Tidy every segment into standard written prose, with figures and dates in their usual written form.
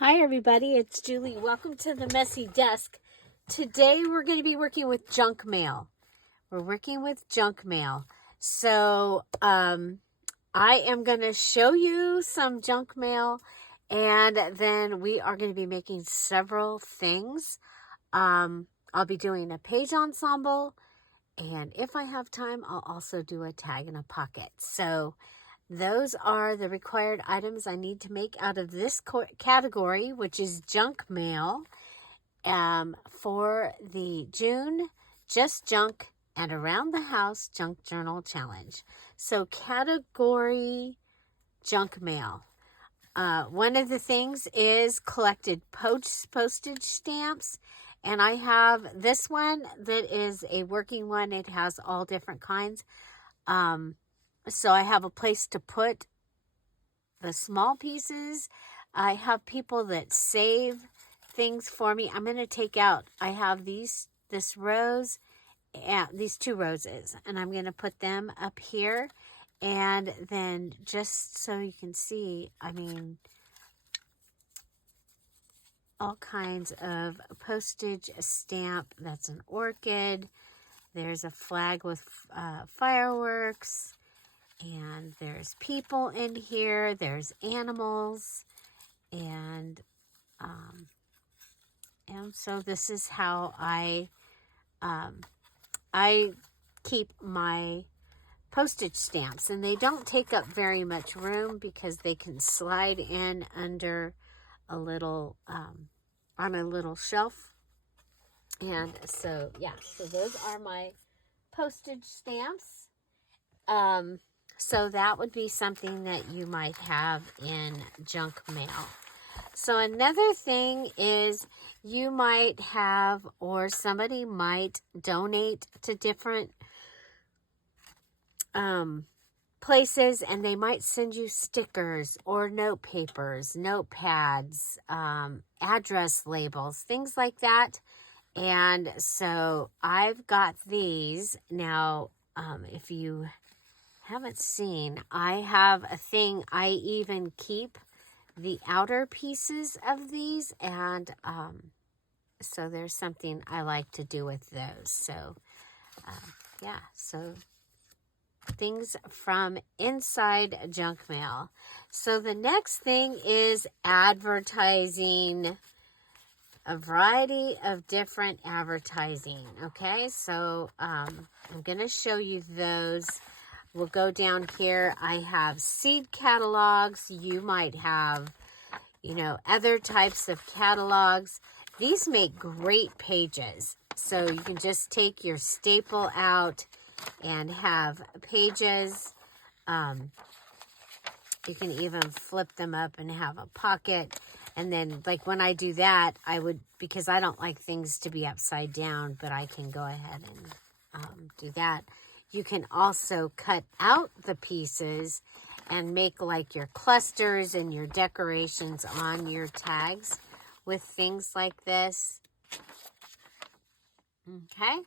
Hi everybody, it's Julie. Welcome to the Messy Desk. Today we're going to be working with junk mail. We're working with junk mail. So I am going to show you some junk mail, and then we are going to be making several things. I'll be doing a page ensemble, and if I have time, I'll also do a tag and a pocket. So those are the required items I need to make out of this category, which is junk mail, for the June Just Junk and Around the House Junk Journal Challenge. So category junk mail. One of the things is collected postage stamps. And I have this one that is a working one. It has all different kinds. So I have a place to put the small pieces. I have people that save things for me. I'm going to take out, I have this rose, these two roses, and I'm going to put them up here. And then just so you can see, I mean, all kinds of postage stamp. That's an orchid. There's a flag with fireworks. And there's people in here, there's animals, and so this is how I keep my postage stamps. And they don't take up very much room because they can slide in under a little, on a little shelf. And so, yeah, so those are my postage stamps. So that would be something that you might have in junk mail. So another thing is you might have, or somebody might donate to different places, and they might send you stickers or note papers, notepads, address labels, things like that. And so I've got these. Now, if you haven't seen, I have a thing, I even keep the outer pieces of these, and so there's something I like to do with those. So yeah, so things from inside junk mail. So the next thing is advertising, a variety of different advertising. Okay, so I'm going to show you those. We'll go down here. I have seed catalogs. You might have, other types of catalogs. These make great pages. So you can just take your staple out and have pages. You can even flip them up and have a pocket. And then, like, when I do that, because I don't like things to be upside down, but I can go ahead and do that. You can also cut out the pieces and make like your clusters and your decorations on your tags with things like this. Okay.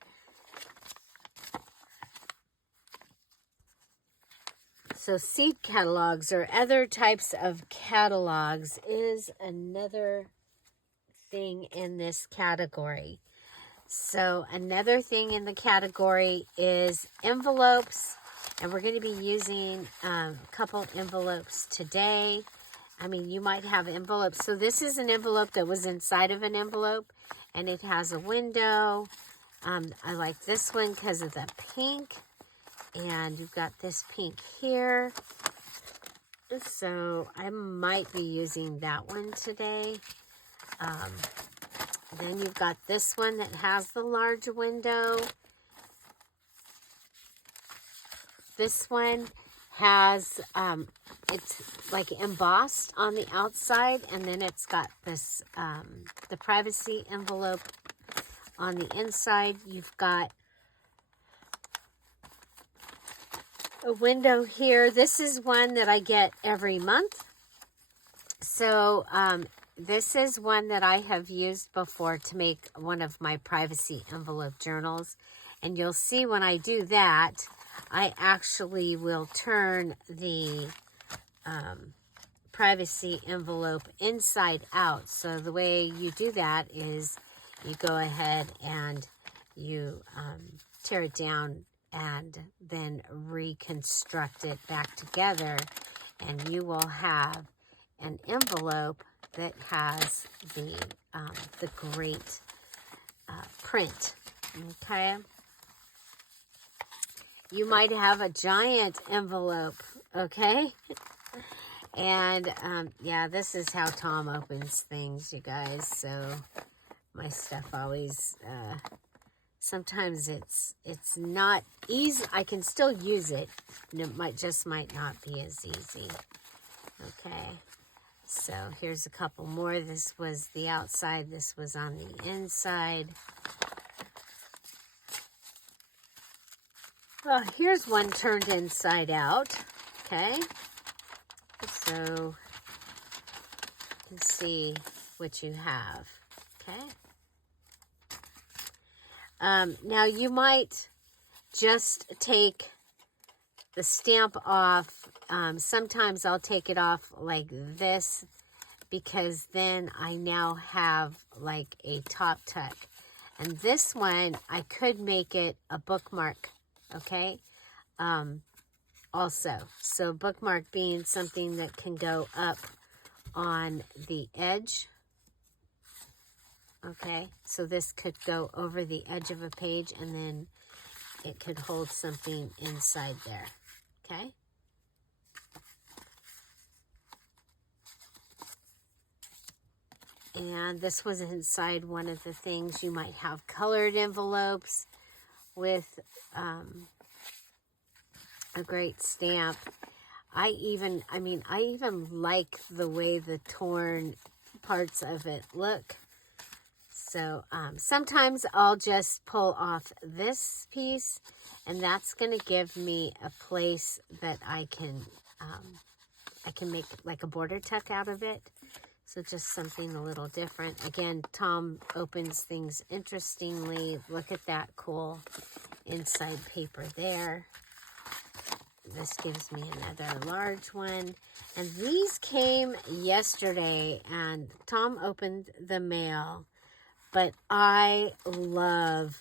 So seed catalogs or other types of catalogs is another thing in this category. So another thing in the category is envelopes, and we're going to be using a couple envelopes today. I mean, you might have envelopes. So this is an envelope that was inside of an envelope, and it has a window. I like this one because of the pink, and you've got this pink here. So I might be using that one today. Then you've got this one that has the large window. This one has, it's like embossed on the outside, and then it's got this, the privacy envelope on the inside. You've got a window here. This is one that I get every month. So, this is one that I have used before to make one of my privacy envelope journals. And you'll see when I do that, I actually will turn the privacy envelope inside out. So the way you do that is you go ahead and you tear it down and then reconstruct it back together, and you will have an envelope that has the great print. Okay, you might have a giant envelope. Okay. And, yeah, this is how Tom opens things, you guys. So my stuff always, sometimes it's not easy. I can still use it. And it might not be as easy. Okay. So here's a couple more. This was the outside. This was on the inside. Well, here's one turned inside out. Okay. So you can see what you have, okay? Now you might just take the stamp off. Sometimes I'll take it off like this because then I now have like a top tuck. And this one, I could make it a bookmark, okay? Also, so bookmark being something that can go up on the edge. Okay, so this could go over the edge of a page and then it could hold something inside there. Okay. And this was inside one of the things. You might have colored envelopes with a great stamp. I even like the way the torn parts of it look. So sometimes I'll just pull off this piece, and that's going to give me a place that I can make like a border tuck out of it. So just something a little different. Again, Tom opens things interestingly. Look at that cool inside paper there. This gives me another large one. And these came yesterday, and Tom opened the mail. But I love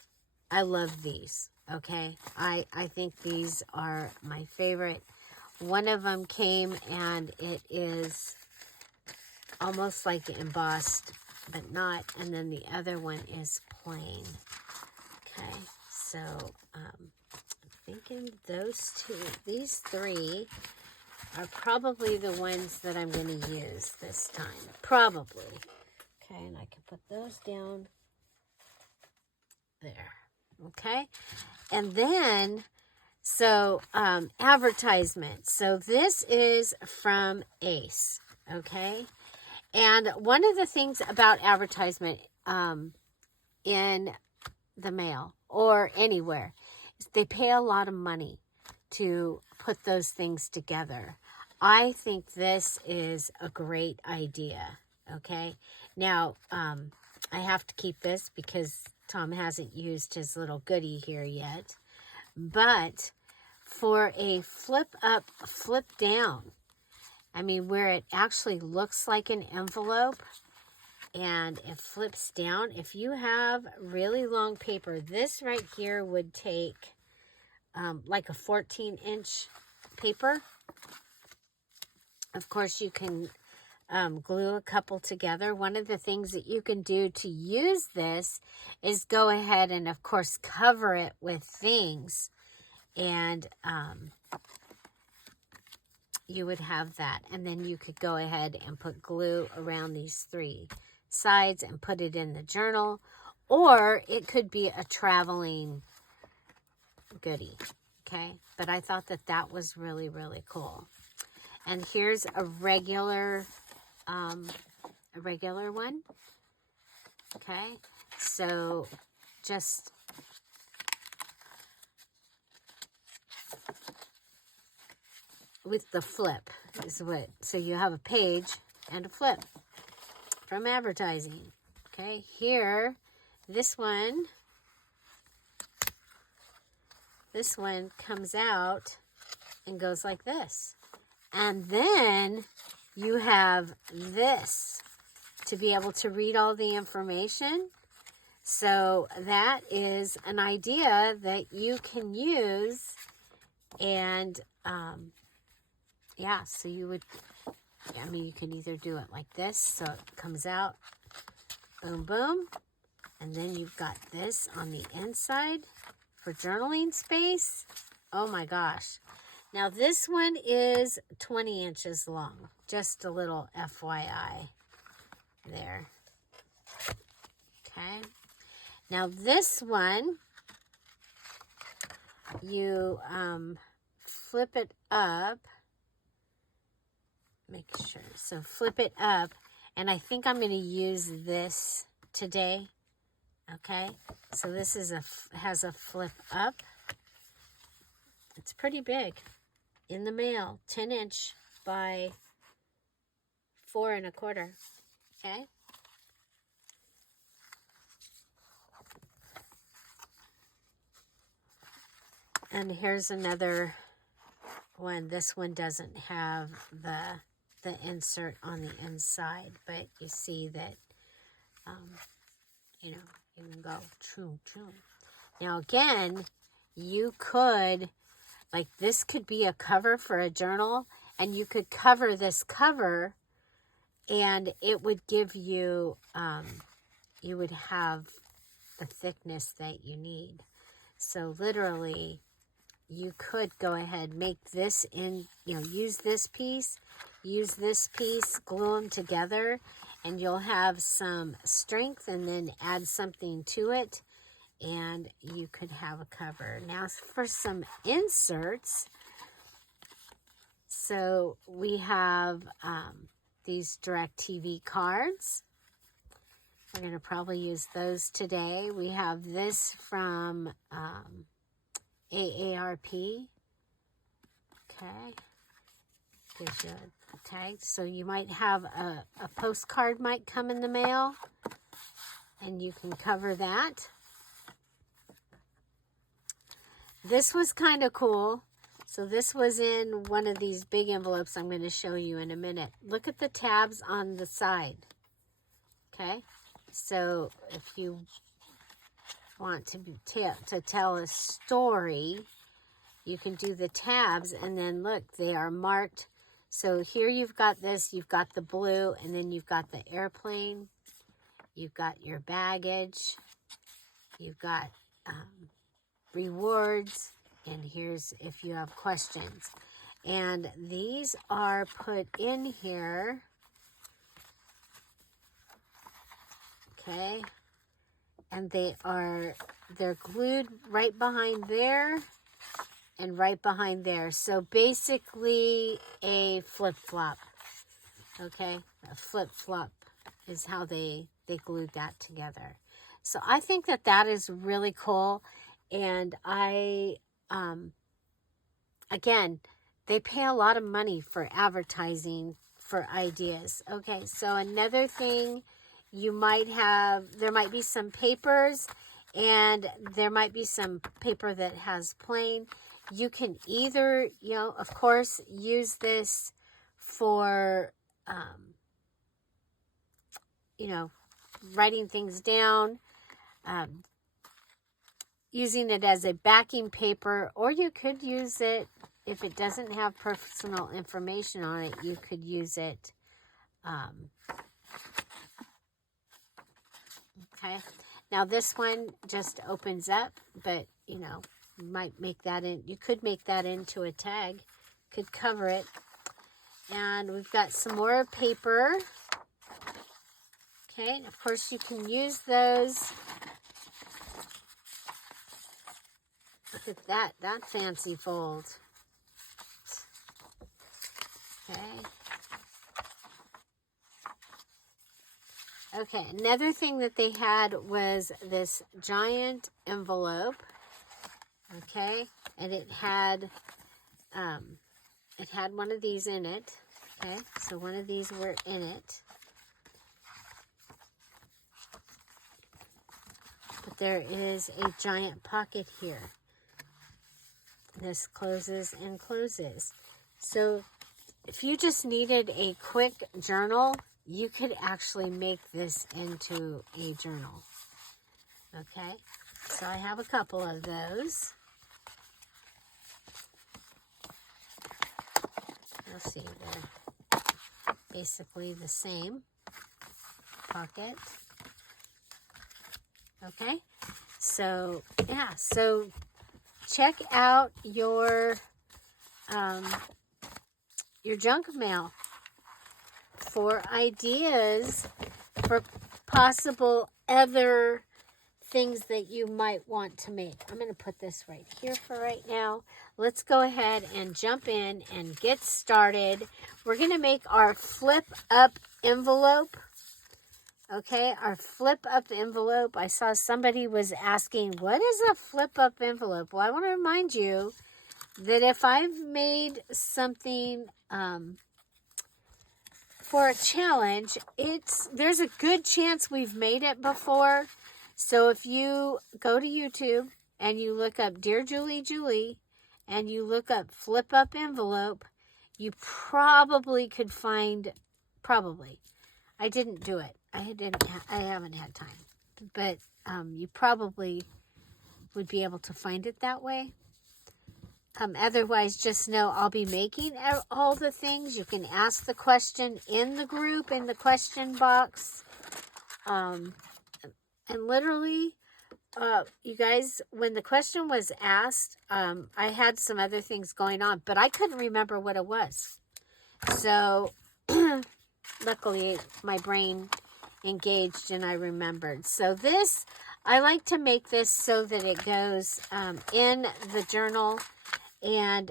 these, okay? I think these are my favorite. One of them came, and it is almost like embossed, but not. And then the other one is plain. Okay, so thinking these three are probably the ones that I'm going to use this time. Probably. Okay, and I can put those down there. Okay, and then, so advertisement. So this is from Ace. Okay, and one of the things about advertisement in the mail or anywhere, they pay a lot of money to put those things together. I think this is a great idea, okay? Now, I have to keep this because Tom hasn't used his little goodie here yet. But for a flip up, flip down, I mean, where it actually looks like an envelope and it flips down, if you have really long paper, this right here would take like a 14-inch paper. Of course, you can glue a couple together. One of the things that you can do to use this is go ahead and, of course, cover it with things. And you would have that. And then you could go ahead and put glue around these three sides and put it in the journal. Or it could be a traveling goodie. Okay? But I thought that that was really, really cool. And here's a regular one. Okay? So just with the flip is what, so you have a page and a flip from advertising. Okay, here, this one comes out and goes like this. And then you have this to be able to read all the information. So that is an idea that you can use. And yeah, so you would, I mean, you can either do it like this, so it comes out, boom, boom. And then you've got this on the inside for journaling space. Oh my gosh. Now this one is 20 inches long. Just a little FYI there. Okay. Now this one, you flip it up. Make sure. So flip it up. And I think I'm going to use this today. Okay. So this is has a flip up. It's pretty big. In the mail. 10-inch by 4 1/4. Okay. And here's another one. This one doesn't have the insert on the inside, but you see that, you know, you can go choo choo. Now again, you could, like this could be a cover for a journal, and you could cover this cover, and it would give you, you would have the thickness that you need. So literally, you could go ahead, make this in, you know, use this piece, glue them together, and you'll have some strength, and then add something to it, and you could have a cover. Now for some inserts, so we have these DirecTV cards. We're going to probably use those today. We have this from AARP. Okay. Gives you a tag. So you might have a postcard might come in the mail, and you can cover that. This was kind of cool. So this was in one of these big envelopes I'm going to show you in a minute. Look at the tabs on the side. Okay. So if you want to tell a story, you can do the tabs, and then look, they are marked. So here you've got this, you've got the blue, and then you've got the airplane, you've got your baggage, you've got rewards, and here's if you have questions. And these are put in here. Okay. And they're glued right behind there and right behind there. So basically a flip-flop. Okay. A flip-flop is how they glued that together. So I think that is really cool. And again, they pay a lot of money for advertising for ideas. Okay. So another thing, you might have, there might be some papers, and there might be some paper that has plain. You can either, you know, of course, use this for, you know, writing things down, using it as a backing paper, or you could use it, if it doesn't have personal information on it, you could use it, okay. Now this one just opens up, but you know, you might make that in, you could make that into a tag, could cover it. And we've got some more paper. Okay, of course you can use those. Look at that fancy fold. Okay. Okay, another thing that they had was this giant envelope, okay, and it had one of these in it, okay, so one of these were in it, but there is a giant pocket here. This closes and closes, so if you just needed a quick journal, you could actually make this into a journal. Okay, so I have a couple of those. Let's see, they're basically the same pocket. Okay, so yeah, so check out your junk mail for ideas for possible other things that you might want to make. I'm going to put this right here for right now. Let's go ahead and jump in and get started. We're going to make our flip up envelope. Okay, our flip up envelope. I saw somebody was asking, what is a flip up envelope? Well, I want to remind you that if I've made something for a challenge, there's a good chance we've made it before. So if you go to YouTube and you look up Dear Julie Julie and you look up flip up envelope, you probably could find, I didn't do it. I haven't had time, but you probably would be able to find it that way. Otherwise, just know I'll be making all the things. You can ask the question in the group, in the question box. And literally, you guys, when the question was asked, I had some other things going on, but I couldn't remember what it was. So, luckily, my brain engaged and I remembered. So this, I like to make this so that it goes in the journal. And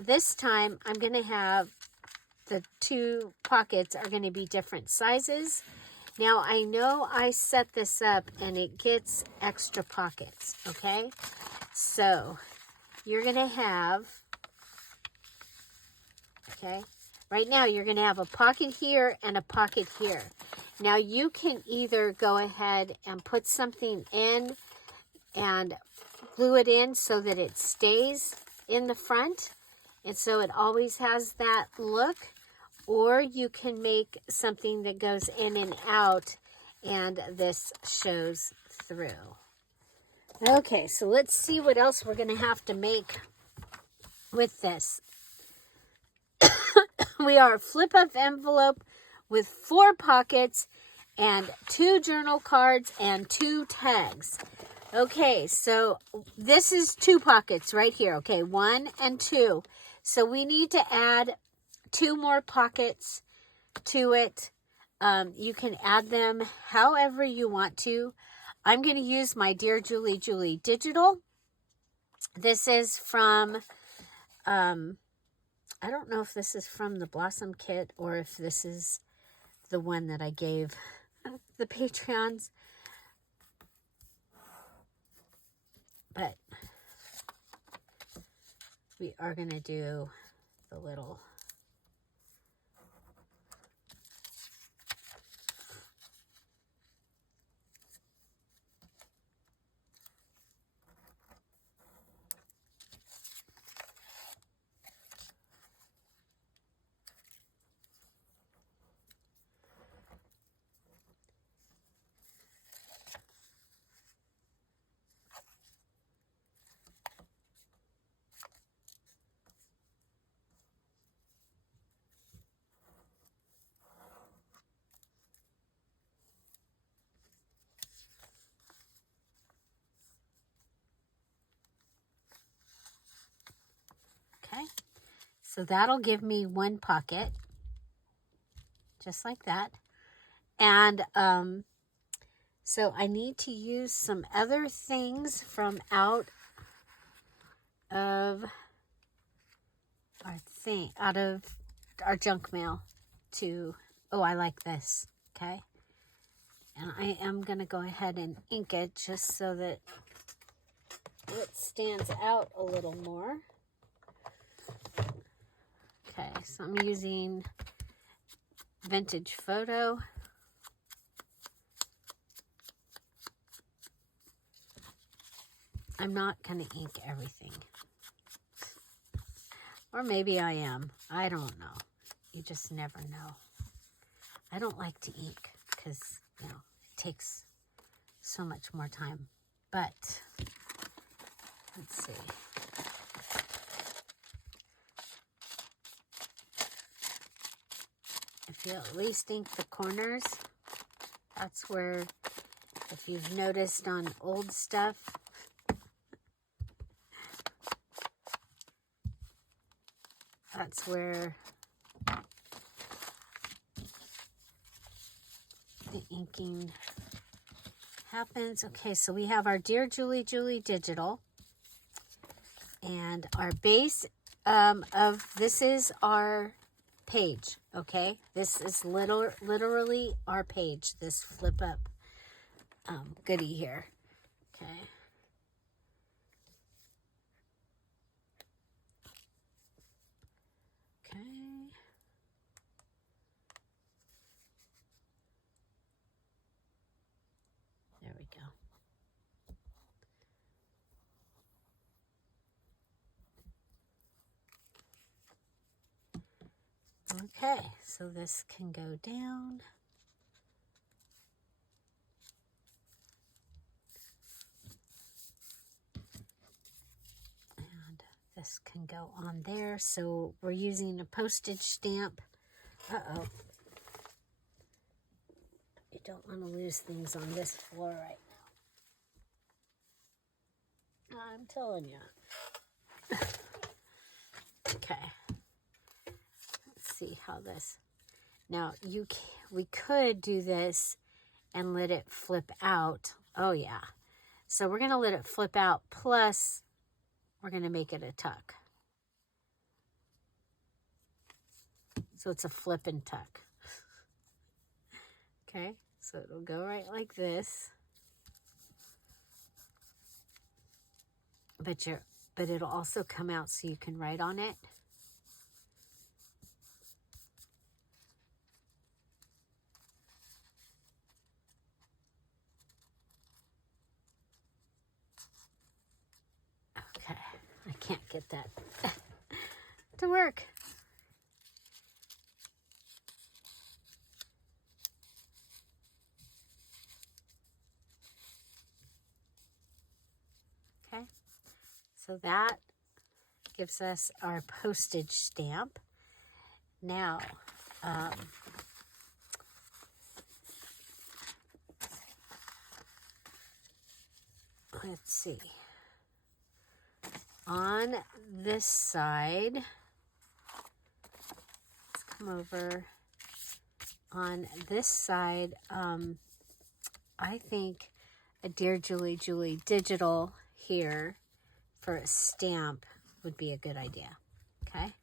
this time I'm going to have the two pockets are going to be different sizes. Now I know I set this up and it gets extra pockets. Okay. So you're going to have, okay, right now you're going to have a pocket here and a pocket here. Now you can either go ahead and put something in and glue it in so that it stays in the front and so it always has that look, or you can make something that goes in and out and this shows through. Okay, so let's see what else we're going to have to make with this. We are a flip up envelope with 4 pockets and 2 journal cards and 2 tags. Okay, so this is 2 pockets right here. Okay, 1 and 2. So we need to add 2 more pockets to it. You can add them however you want to. I'm going to use my Dear Julie Julie digital. This is from, I don't know if this is from the Blossom Kit or if this is the one that I gave the Patreons. But we are going to do the little okay, so that'll give me 1 pocket, just like that. And so I need to use some other things from out of our junk mail to, oh, I like this, okay? And I am going to go ahead and ink it just so that it stands out a little more. Okay, so I'm using Vintage Photo. I'm not going to ink everything. Or maybe I am. I don't know. You just never know. I don't like to ink because, you know, it takes so much more time. But, let's see. If you at least ink the corners, that's where, if you've noticed on old stuff, that's where the inking happens. Okay, so we have our Dear Julie Julie digital, and our base of this is our page. Okay, this is literally our page. This flip up goodie here. Okay. Okay. There we go. Okay, so this can go down. And this can go on there. So we're using a postage stamp. Uh-oh. You don't want to lose things on this floor right now. I'm telling you. Okay. Let's see how this. Now, we could do this and let it flip out. Oh, yeah. So we're going to let it flip out, plus we're going to make it a tuck. So it's a flip and tuck. Okay, so it'll go right like this. But it'll also come out so you can write on it. Okay, I can't get that to work. Okay, so that gives us our postage stamp. Now, let's see. On this side, let's come over. On this side, I think a Dear Julie Julie digital here for a stamp would be a good idea. Okay.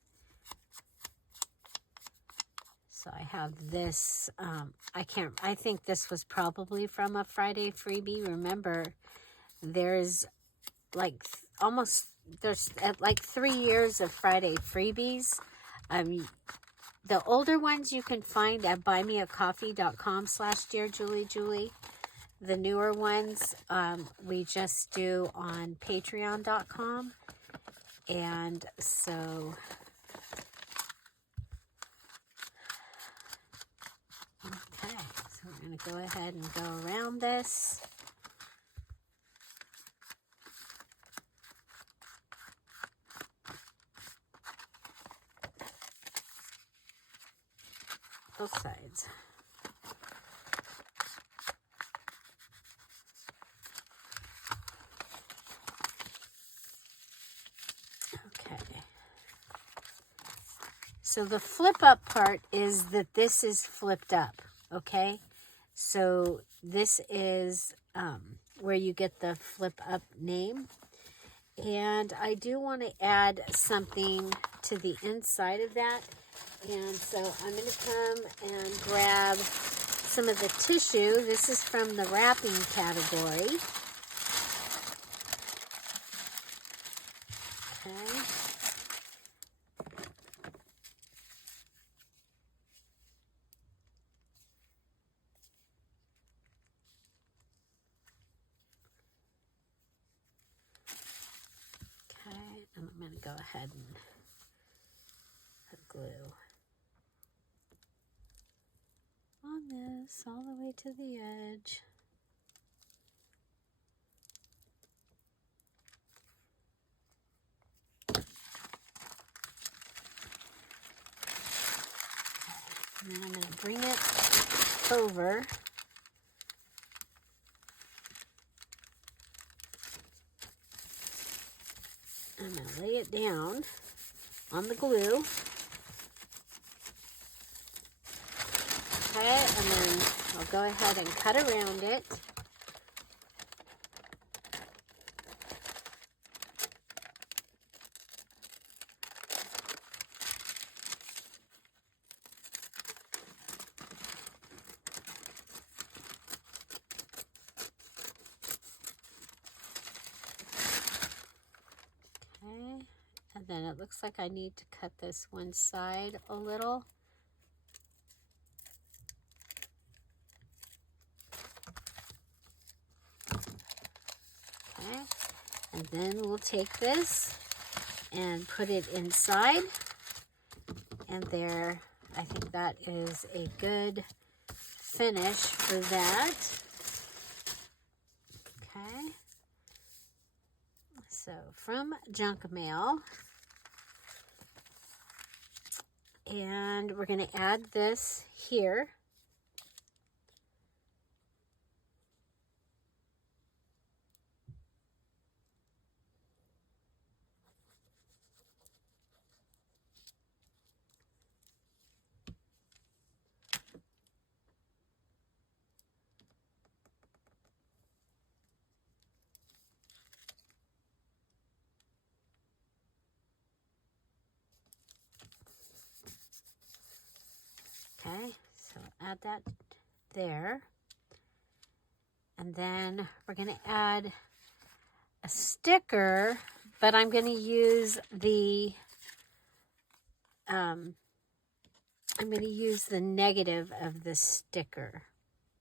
So I have this, I think this was probably from a Friday freebie. Remember, there's like there's like 3 years of Friday freebies. The older ones you can find at buymeacoffee.com/DearJulieJulie. The newer ones we just do on patreon.com. And so, okay, so we're going to go ahead and go around this. Both sides. Okay. So the flip up part is that this is flipped up, okay? So this is where you get the flip up name. And I do want to add something to the inside of that. And so I'm going to come and grab some of the tissue. This is from the wrapping category. Okay. Okay, and I'm going to go ahead and glue on this all the way to the edge. And then I'm going to bring it over. I'm going to lay it down on the glue. Okay, and then I'll go ahead and cut around it. Okay, and then it looks like I need to cut this one side a little. Okay, and then we'll take this and put it inside. And there, I think that is a good finish for that. Okay. So from Junkmail. And we're going to add this here. Okay, so add that there. And then we're going to add a sticker, but I'm going to use the negative of the sticker.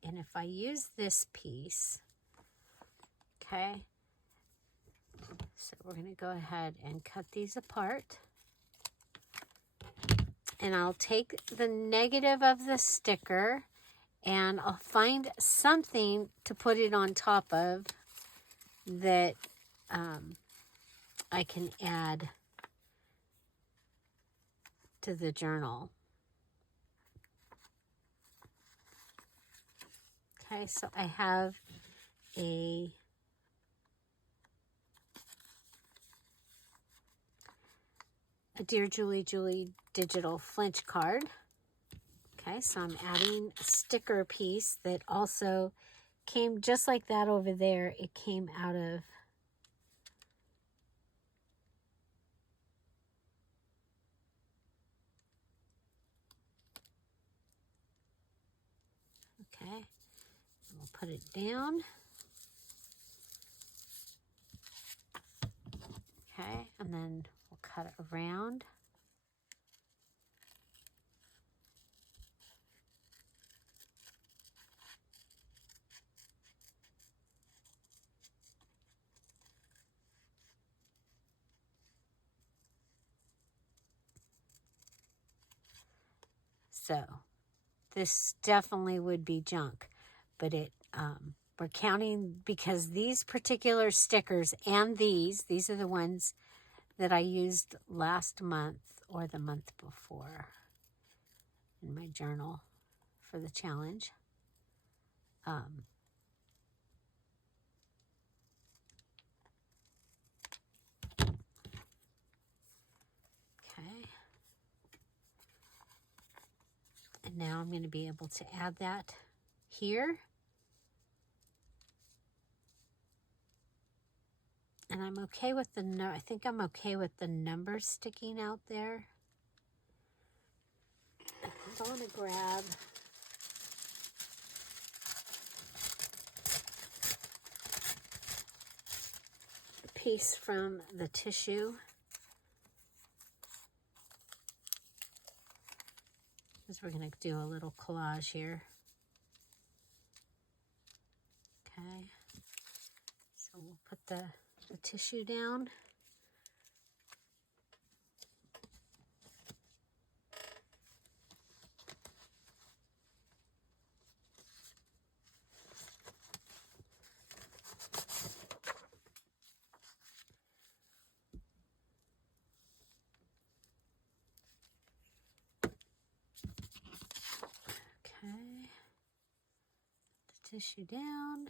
And if I use this piece, okay, so we're going to go ahead and cut these apart. And I'll take the negative of the sticker and I'll find something to put it on top of that I can add to the journal. Okay, so I have a Dear Julie digital Flinch card. Okay, so I'm adding a sticker piece that also came just like that over there. It came out of okay, we'll put it down. Okay, and then we'll cut it around. So this definitely would be junk, but we're counting because these particular stickers and these are the ones that I used last month or the month before in my journal for the challenge. Okay. And now I'm going to be able to add that here. And I'm okay with I think I'm okay with the numbers sticking out there. I think I want to grab a piece from the tissue. Because we're going to do a little collage here. Okay. So we'll put the tissue down. tissue down.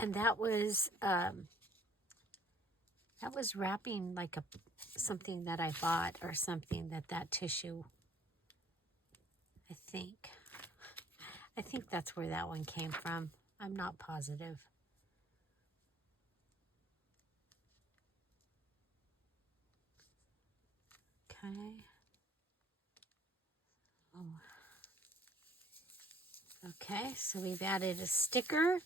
And that was wrapping like something that I bought or something, that tissue, I think that's where that one came from. I'm not positive. Okay. Oh. Okay, so we've added a sticker.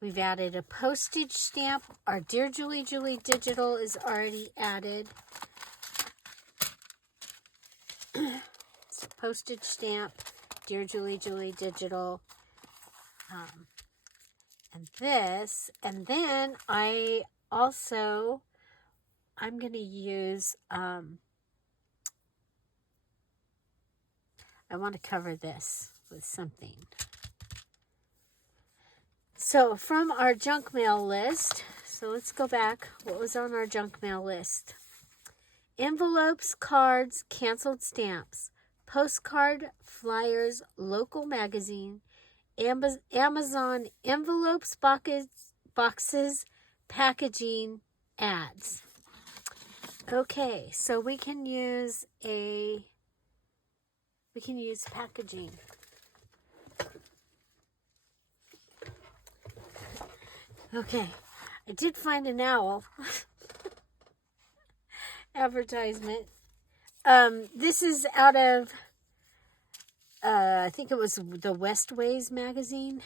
We've added a postage stamp. Our Dear Julie Julie Digital is already added. It's a postage stamp, Dear Julie Julie Digital. And this, and then I'm going to use, I want to cover this with something. So from our junk mail list, so let's go back. What was on our junk mail list? Envelopes, cards, canceled stamps, postcard, flyers, local magazine, Amazon envelopes, boxes, packaging, ads. Okay, so we can use packaging. Okay, I did find an owl advertisement. This is out of, I think it was the Westways magazine,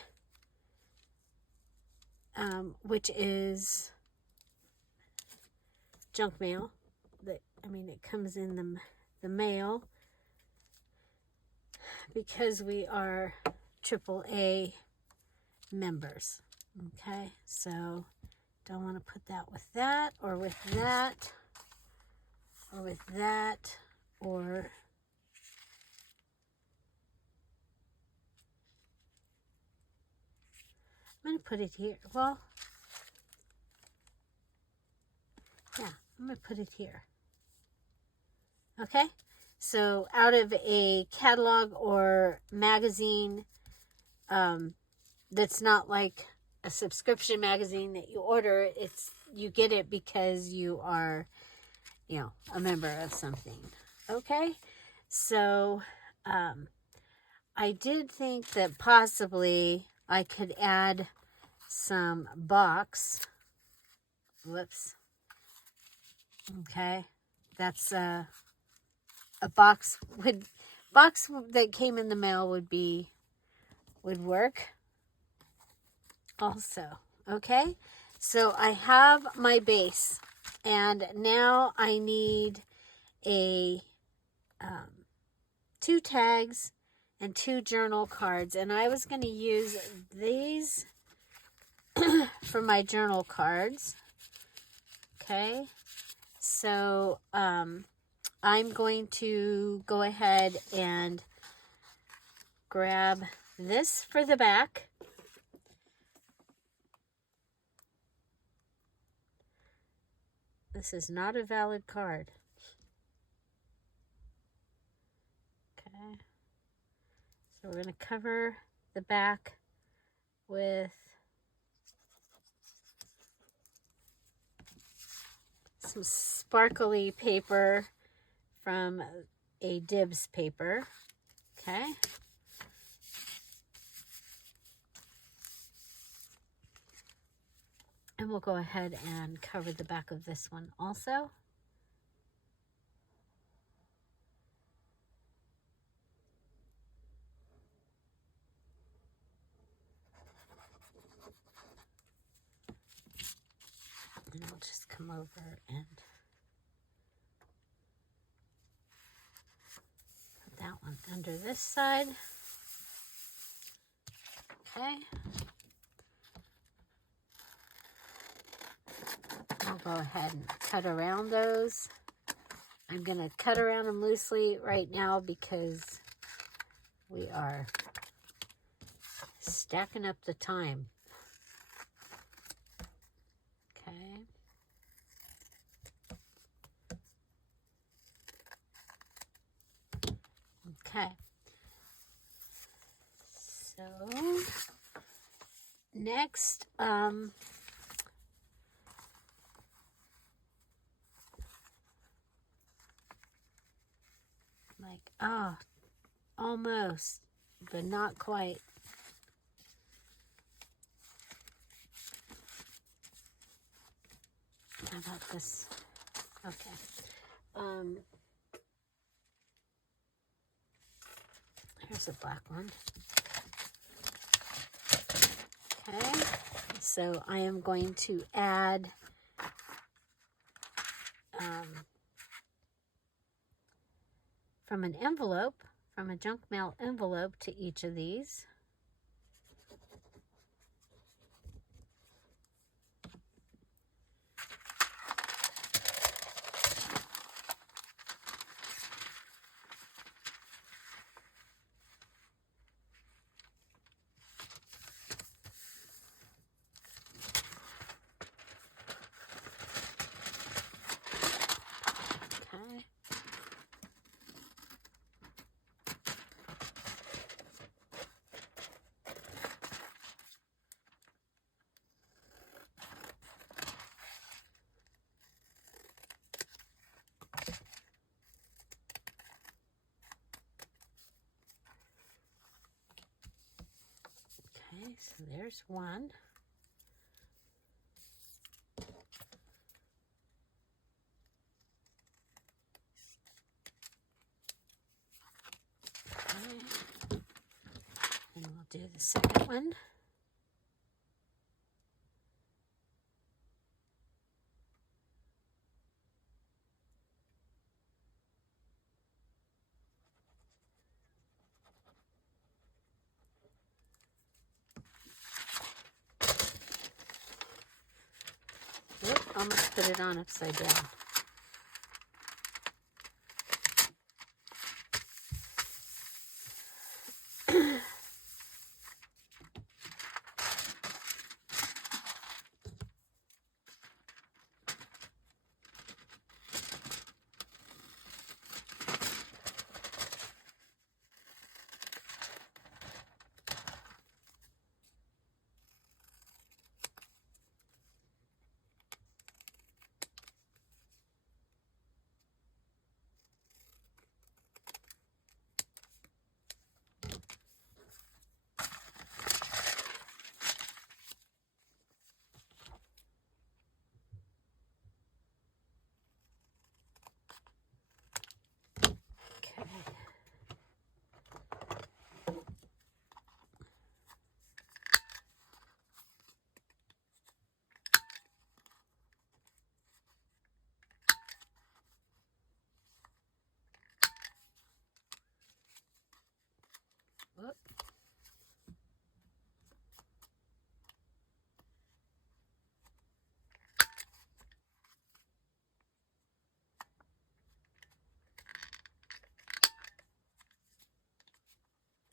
which is junk mail. It comes in the mail because we are AAA members. Okay, so don't want to put that with that, or with that, or with that, or I'm going to put it here. Well, yeah, I'm going to put it here. Okay, so out of a catalog or magazine, that's not like a subscription magazine that you order. You get it because you are, a member of something. Okay, so I did think that possibly I could add some box. Whoops. Okay, that's a box that came in the mail would work also. Okay, so I have my base, and now I need a 2 tags and 2 journal cards, and I was going to use these for my journal cards. Okay, so I'm going to go ahead and grab this for the back. This is not a valid card. Okay, so we're going to cover the back with some sparkly paper from a Dibs paper. Okay. And we'll go ahead and cover the back of this one also. And I'll just come over and put that one under this side. Okay. I'll go ahead and cut around those. I'm going to cut around them loosely right now because we are stacking up the time. Okay. Okay. So next, like, oh, almost, but not quite. How about this? Okay. Here's a black one. Okay. So I am going to add from an envelope, from a junk mail envelope to each of these. Okay. Okay, so there's one. Okay. And we'll do the second one. Whoop, almost put it on upside down. Whoop.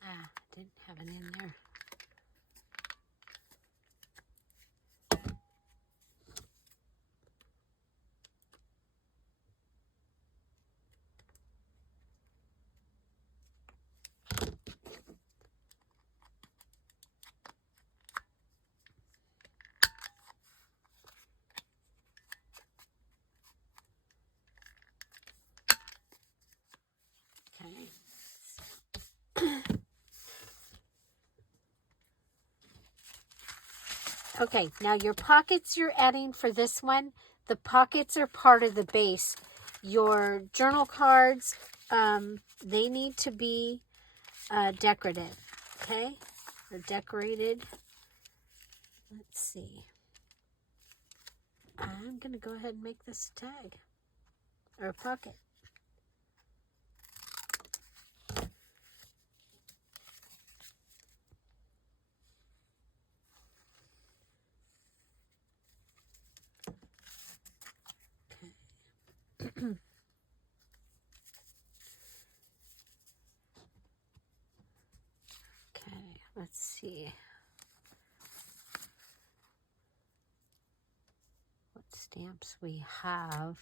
Ah, didn't have it in there. Okay. Okay, now your pockets you're adding for this one, the pockets are part of the base. Your journal cards, they need to be decorative, okay? They're decorated. Let's see. I'm going to go ahead and make this a tag or a pocket. Okay, let's see. What stamps we have.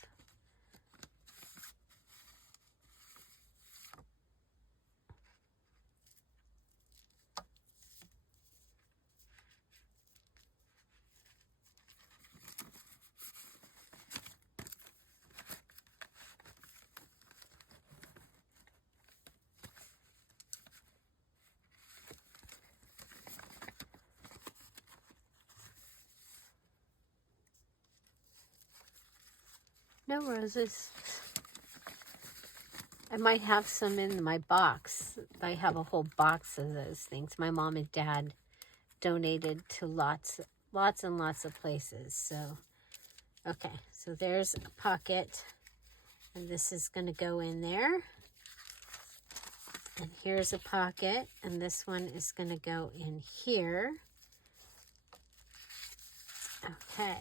no roses. I might have some in my box. I have a whole box of those things. My mom and dad donated to lots and lots of places. So, okay, so there's a pocket, and this is going to go in there. And here's a pocket, and this one is going to go in here. Okay.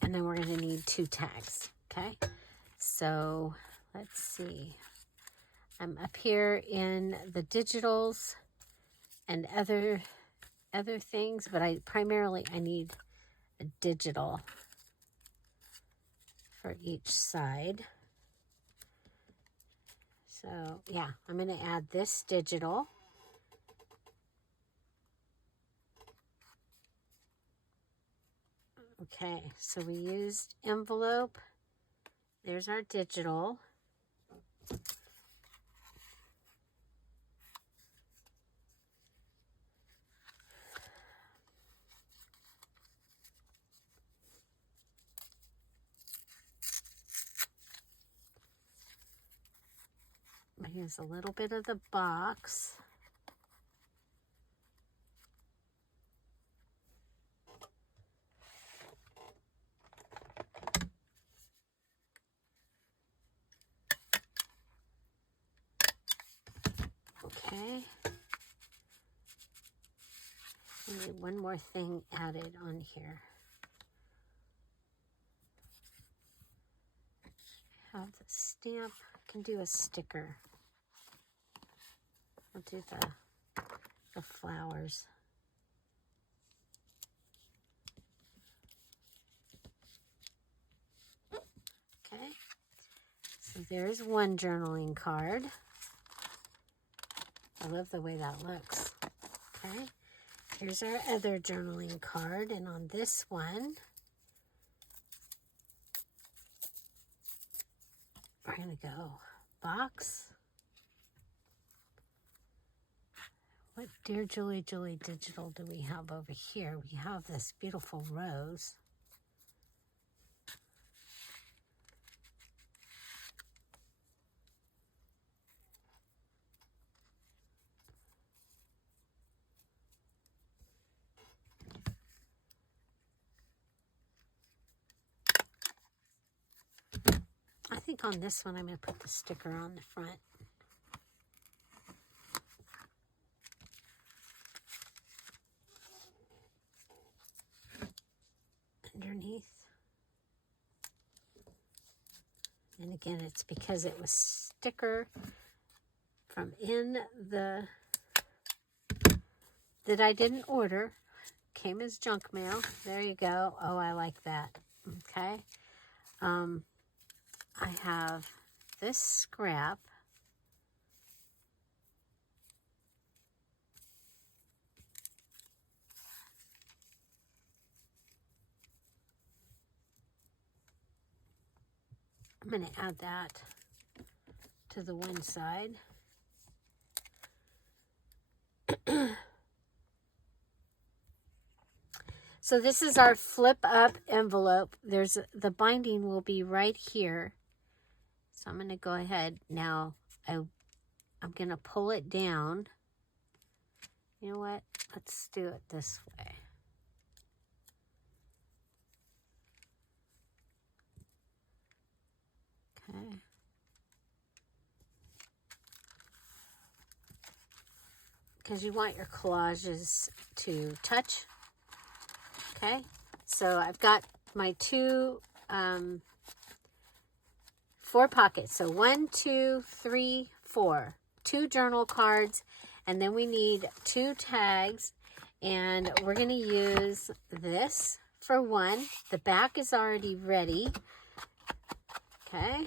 And then we're going to need 2 tags, okay? So, let's see. I'm up here in the digitals and other things, but I need a digital for each side. So, yeah, I'm going to add this digital. Okay, so we used envelope. There's our digital. Here's a little bit of the box. Okay. I need one more thing added on here. Have the stamp. I can do a sticker. I'll do the flowers. Okay. So there's one journaling card. I love the way that looks. Okay. Here's our other journaling card, and on this one, we're going to go box. What Dear Julie Digital do we have over here? We have this beautiful rose. I think on this one, I'm going to put the sticker on the front. Underneath. And again, it's because it was sticker from in the, that I didn't order. Came as junk mail. There you go. Oh, I like that. Okay. I have this scrap. I'm going to add that to the one side. So this is our flip up envelope. There's the binding will be right here. So I'm going to go ahead now. I'm going to pull it down. You know what? Let's do it this way. Okay. Because you want your collages to touch. Okay. So I've got my 4 pockets. So 1, 2, 3, 4. 2 journal cards. And then we need 2 tags. And we're going to use this for 1. The back is already ready. Okay.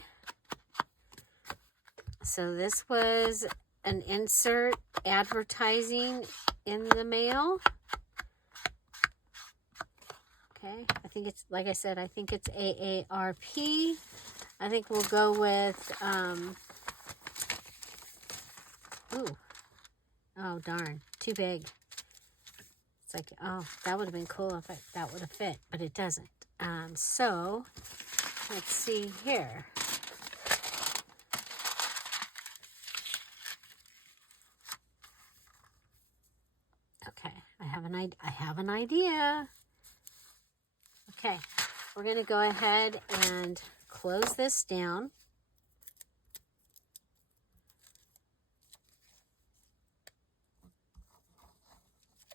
So this was an insert advertising in the mail. Okay. I think it's, like I said, I think it's AARP. I think we'll go with, ooh. Oh, darn. Too big. It's like, oh, that would have been cool if that would have fit, but it doesn't. So let's see here. Okay, I have an idea. Okay, we're going to go ahead and close this down.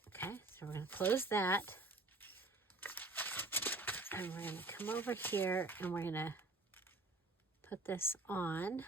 Okay, so we're going to close that. And we're going to come over here and we're going to put this on.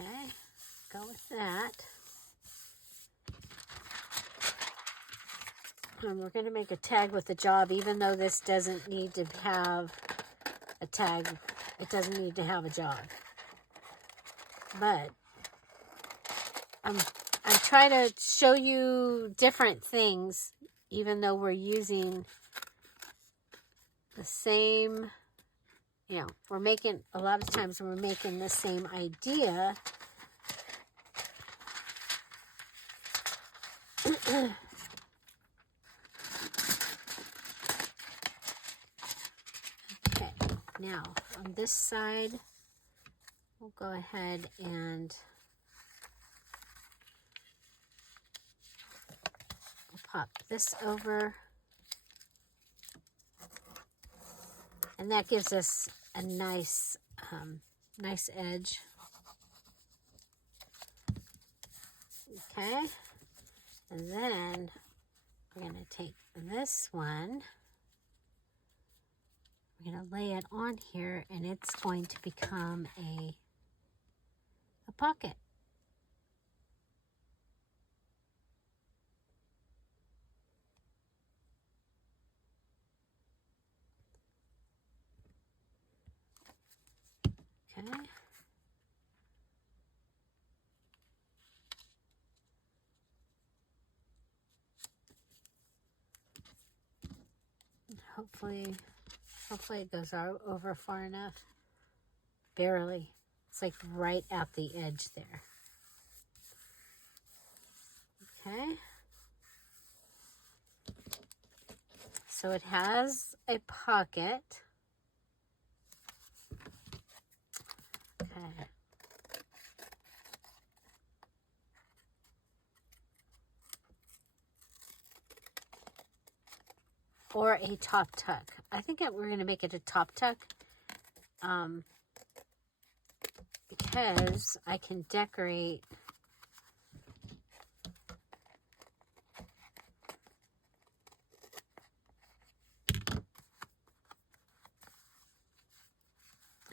Okay, go with that. And we're going to make a tag with the job, even though this doesn't need to have a tag. It doesn't need to have a job. But I'm trying to show you different things, even though we're using the same, you know, we're making, a lot of times we're making the same idea. Okay, now on this side, we'll go ahead and we'll pop this over. And that gives us a nice, nice edge. Okay. And then we're going to take this one. We're going to lay it on here, and it's going to become a pocket. Okay. Hopefully it goes over far enough. Barely. It's like right at the edge there. Okay. So it has a pocket. Okay. Or a top tuck. I think we're going to make it a top tuck. Because I can decorate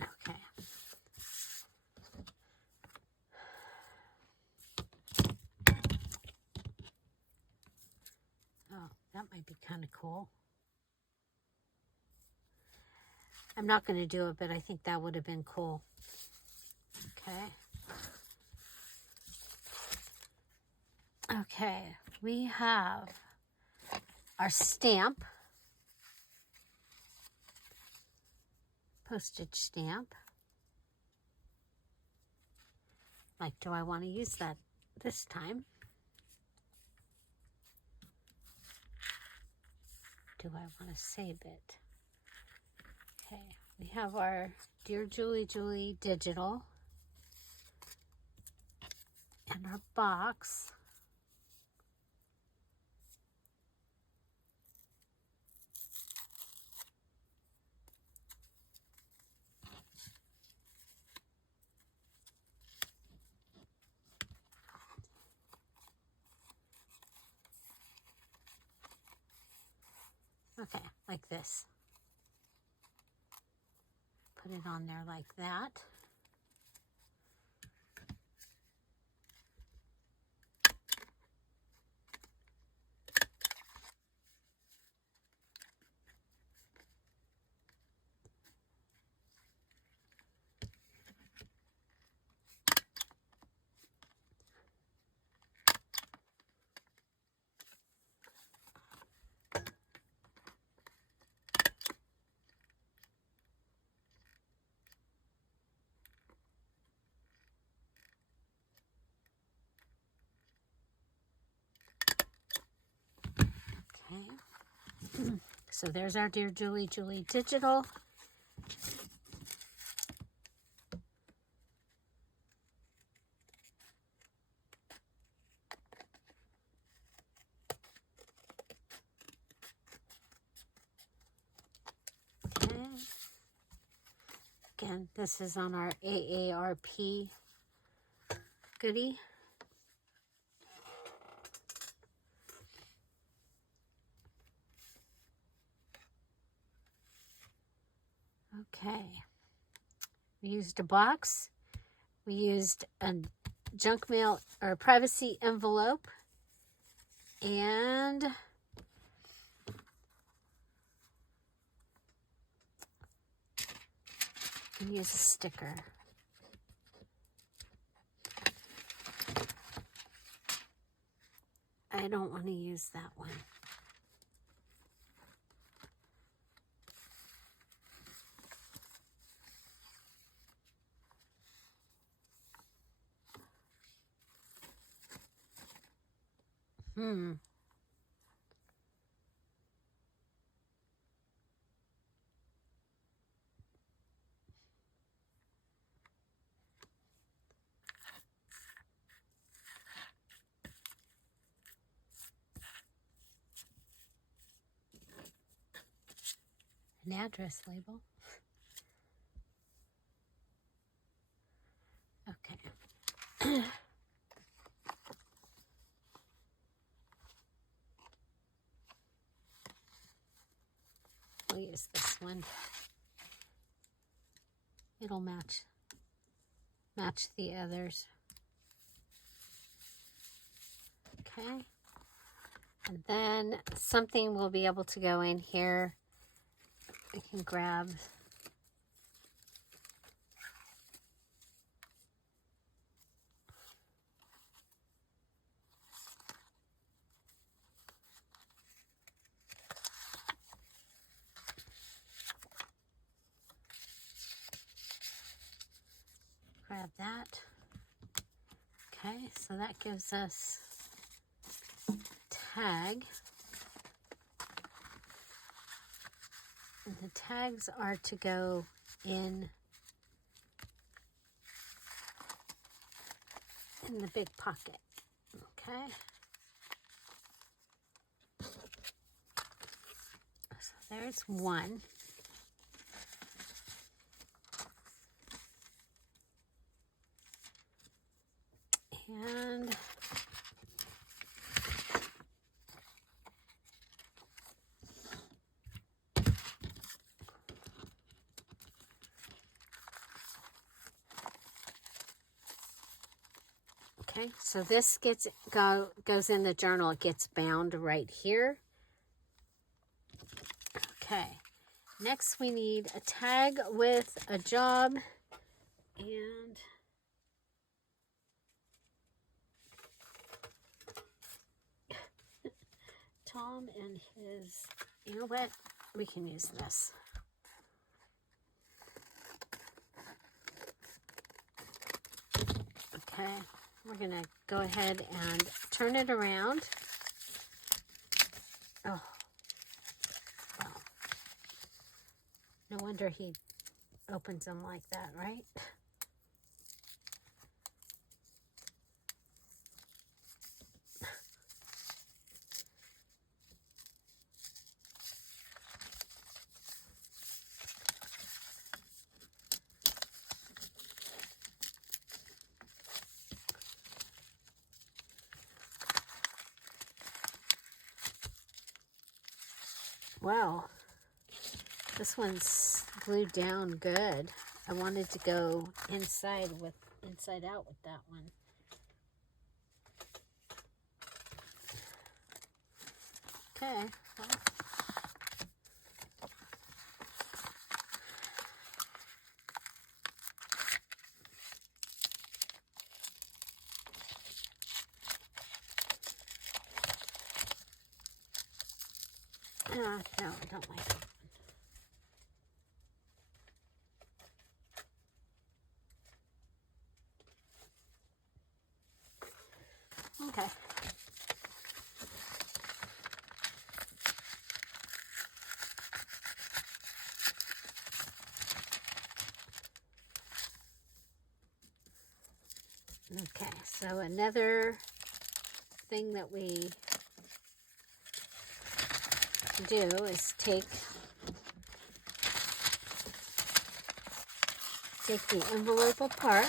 okay. Oh, that might be kind of cool. I'm not going to do it, but I think that would have been cool. Okay. Okay, we have our stamp, postage stamp. Like, do I want to use that this time? Do I want to save it? Okay, we have our Dear Julie Julie digital and our box. Okay, like this. Put it on there like that. So there's our Dear Julie digital. Okay. Again, this is on our AARP goodie. Okay. We used a box. We used a junk mail or privacy envelope. And use a sticker. I don't want to use that one. An address label. Okay. We'll use this one. It'll match the others. Okay. And then something will be able to go in here. I can grab that. Okay, so that gives us tag. And the tags are to go in the big pocket. Okay. So there's one. And okay, so this goes in the journal. It gets bound right here. Okay, next we need a tag with a job, and Tom and his, you know what? We can use this. Okay, we're gonna go ahead and turn it around. Oh, well, no wonder he opens them like that, right? Wow, this one's glued down good. I wanted to go inside out with that one. Okay, well. No, I don't like that one. Okay. Okay, so another thing that we do is take the envelope apart.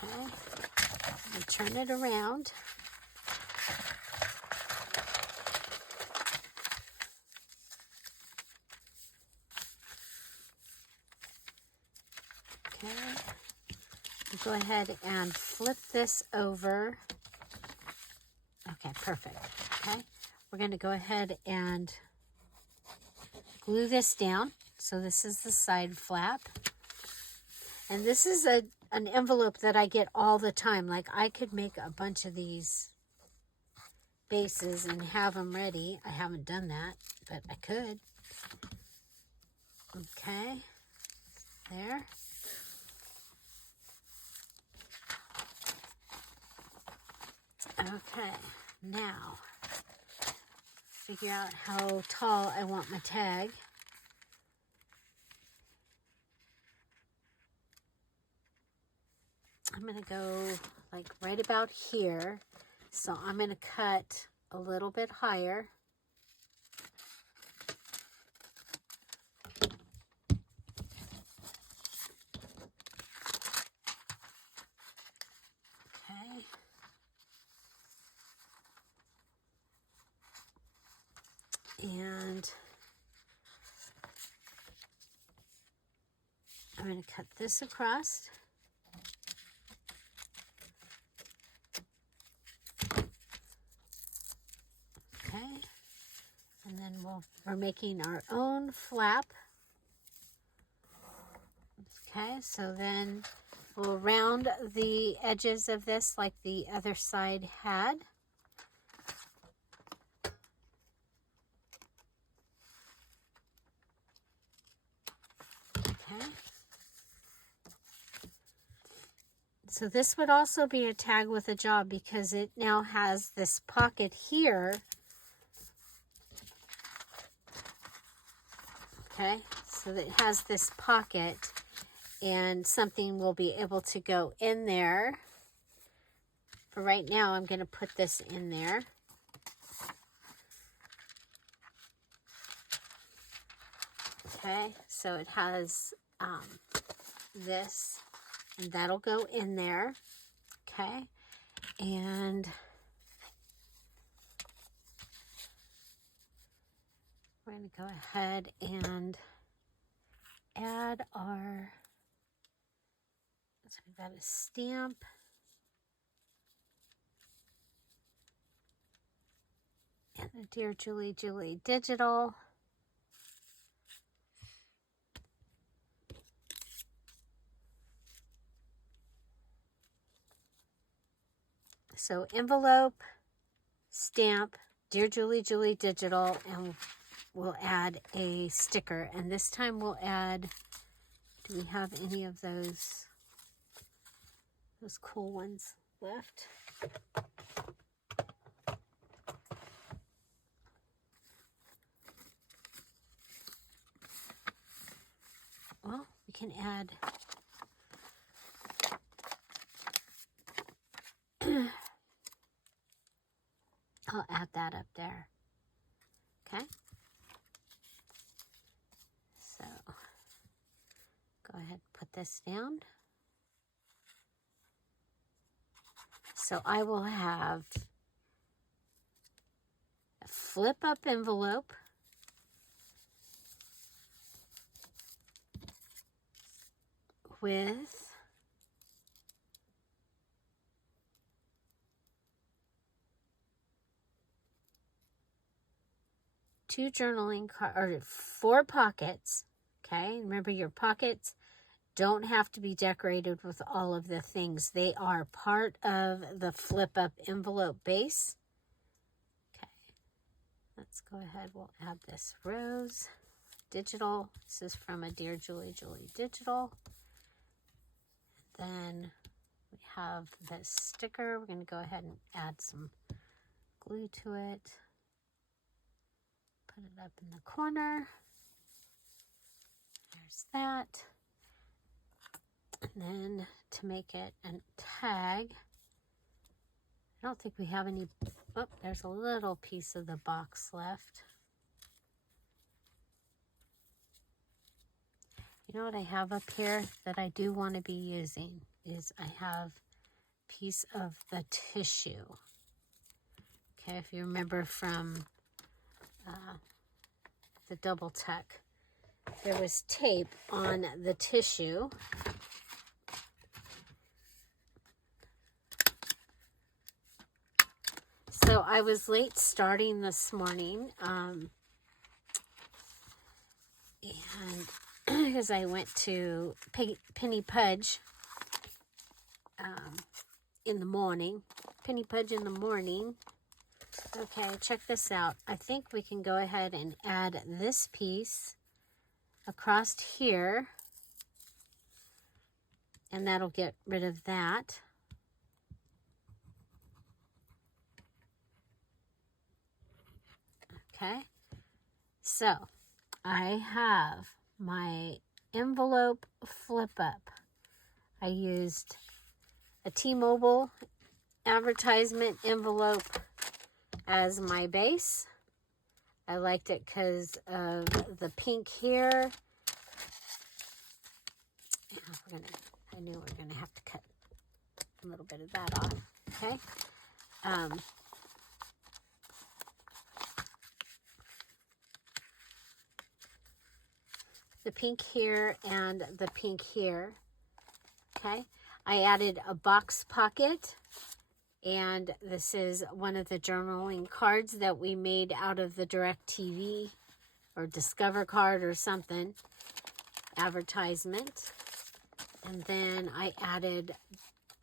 Okay, and turn it around. Okay, go ahead and flip this over. Okay, perfect. Okay, we're going to go ahead and glue this down. So this is the side flap. And this is an envelope that I get all the time. Like, I could make a bunch of these bases and have them ready. I haven't done that, but I could. Okay, there. Okay, now figure out how tall I want my tag. I'm going to go like right about here. So I'm going to cut a little bit higher. Okay. And I'm going to cut this across. Okay. And then we're making our own flap. Okay, so then we'll round the edges of this like the other side had. Okay. So this would also be a tag with a job because it now has this pocket here. Okay, so that it has this pocket and something will be able to go in there. For right now, I'm going to put this in there. Okay, so it has this, and that'll go in there. Okay, and we're going to go ahead and add our, so we've got a stamp. And the Dear Julie Julie digital. So envelope, stamp, Dear Julie Julie digital, and we'll add a sticker. And this time we'll add, do we have any of those cool ones left? Well, we can add I'll add that up there. Okay. So go ahead and put this down. So I will have a flip up envelope with two journaling or 4 pockets. Okay, remember your pockets don't have to be decorated with all of the things. They are part of the flip up envelope base. Okay, let's go ahead. We'll add this rose digital. This is from a Dear Julie Julie digital. then we have this sticker. We're going to go ahead and add some glue to it. Put it up in the corner. There's that. And then to make it a tag, I don't think we have any, oh, there's a little piece of the box left. You know what I have up here that I do want to be using is I have a piece of the tissue. Okay, if you remember from the double tuck, there was tape on the tissue. So I was late starting this morning, and because I went to Penny Pudge in the morning. Penny Pudge in the morning. Okay, check this out. I think we can go ahead and add this piece across here, and that'll get rid of that. Okay, so I have my envelope flip up. I used a T-Mobile advertisement envelope as my base. I liked it because of the pink here. Yeah, I knew we were gonna have to cut a little bit of that off. Okay. The pink here and the pink here. Okay. I added a box pocket, and this is one of the journaling cards that we made out of the DirecTV or Discover card or something advertisement. And then I added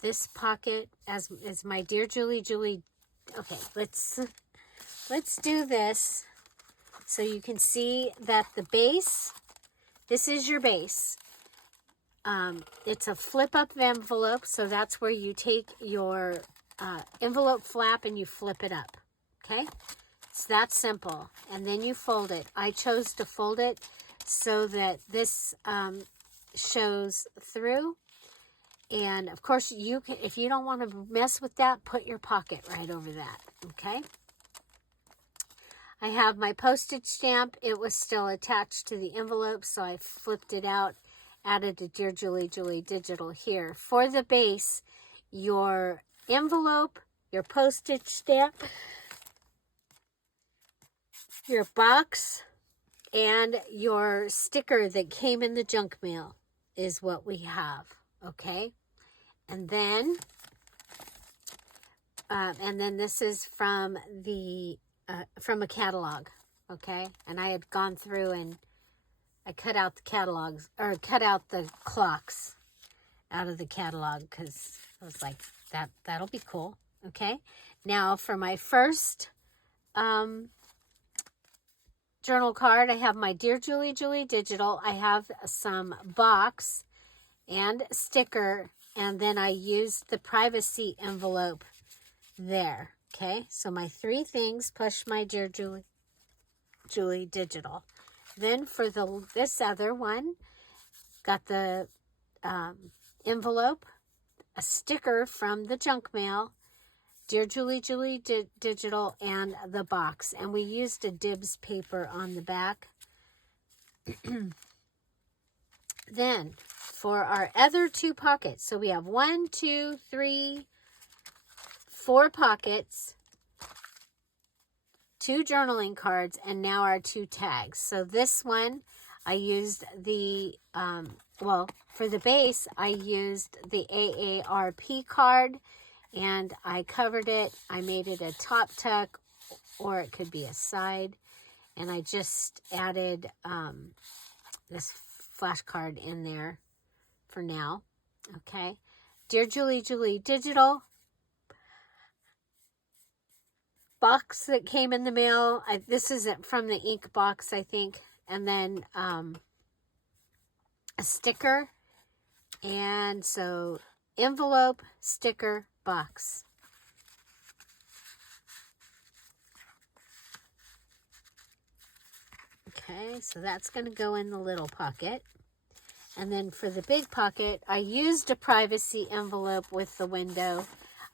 this pocket as my Dear Julie. Okay, let's do this so you can see that the base, this is your base. It's a flip-up envelope, so that's where you take your envelope flap and you flip it up, okay? It's that simple. And then you fold it. I chose to fold it so that this shows through. And, of course, you can, if you don't want to mess with that, put your pocket right over that, okay? I have my postage stamp. It was still attached to the envelope, so I flipped it out. Added a Dear Julie digital here. For the base, your envelope, your postage stamp, your box, and your sticker that came in the junk mail is what we have, okay? And then this is from a catalog, okay? And I had gone through and I cut out the catalogs, or cut out the clocks out of the catalog because I was like, that'll be cool. Okay. Now for my first journal card, I have my Dear Julie digital. I have some box and sticker, and then I used the privacy envelope there. Okay. So my three things plus my Dear Julie digital. Then for this other one, got the envelope, a sticker from the junk mail, Dear Julie digital, and the box. And we used a dibs paper on the back. Then for our other two pockets, so we have 1, 2, 3, 4 pockets, 2 journaling cards, and now our 2 tags. So this one, I used the, for the base, I used the AARP card, and I covered it. I made it a top tuck, or it could be a side, and I just added this flashcard in there for now, okay? Dear Julie digital, box that came in the mail. This isn't from the ink box, I think. And then a sticker And so envelope, sticker, box. Okay, so that's going to go in the little pocket. And then for the big pocket, I used a privacy envelope with the window.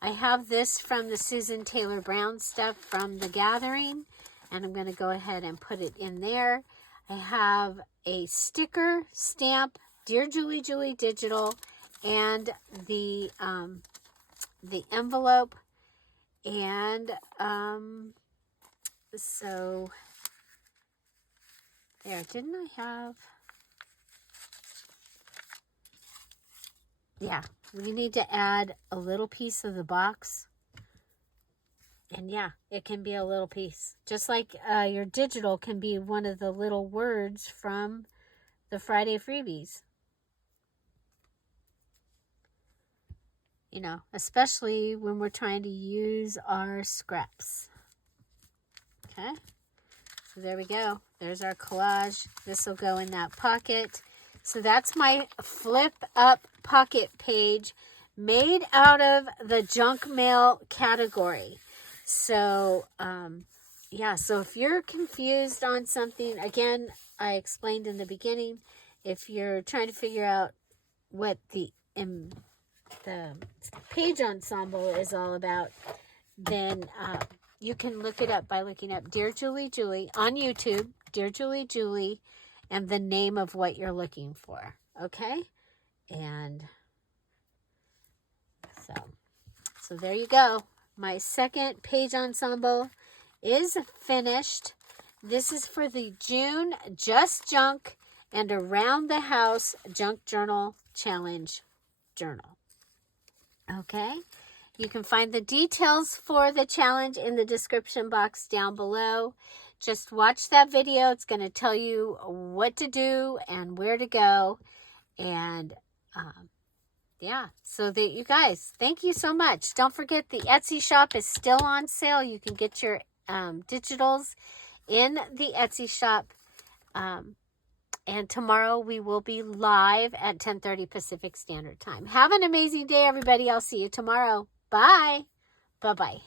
I have this from the Susan Taylor Brown stuff from The Gathering, and I'm going to go ahead and put it in there. I have a sticker, stamp, Dear Julie Julie Digital, and the envelope. And so there, didn't I have? Yeah, we need to add a little piece of the box. And yeah, it can be a little piece. Just like your digital can be one of the little words from the Friday freebies. You know, especially when we're trying to use our scraps. Okay, so there we go. There's our collage. This will go in that pocket. So that's my flip up pocket page made out of the junk mail category. So, yeah, so if you're confused on something, again, I explained in the beginning, if you're trying to figure out what the page ensemble is all about, then you can look it up by looking up Dear Julie Julie on YouTube, Dear Julie Julie, and the name of what you're looking for, okay? And so there you go. My second page ensemble is finished. This is for the June Just Junk and Around the House Junk Journal Challenge Journal. Okay? You can find the details for the challenge in the description box down below. Just watch that video. It's going to tell you what to do and where to go. And yeah, so that you guys, thank you so much. Don't forget the Etsy shop is still on sale. You can get your digitals in the Etsy shop. And tomorrow we will be live at 10:30 Pacific Standard Time. Have an amazing day, everybody. I'll see you tomorrow. Bye. Bye-bye.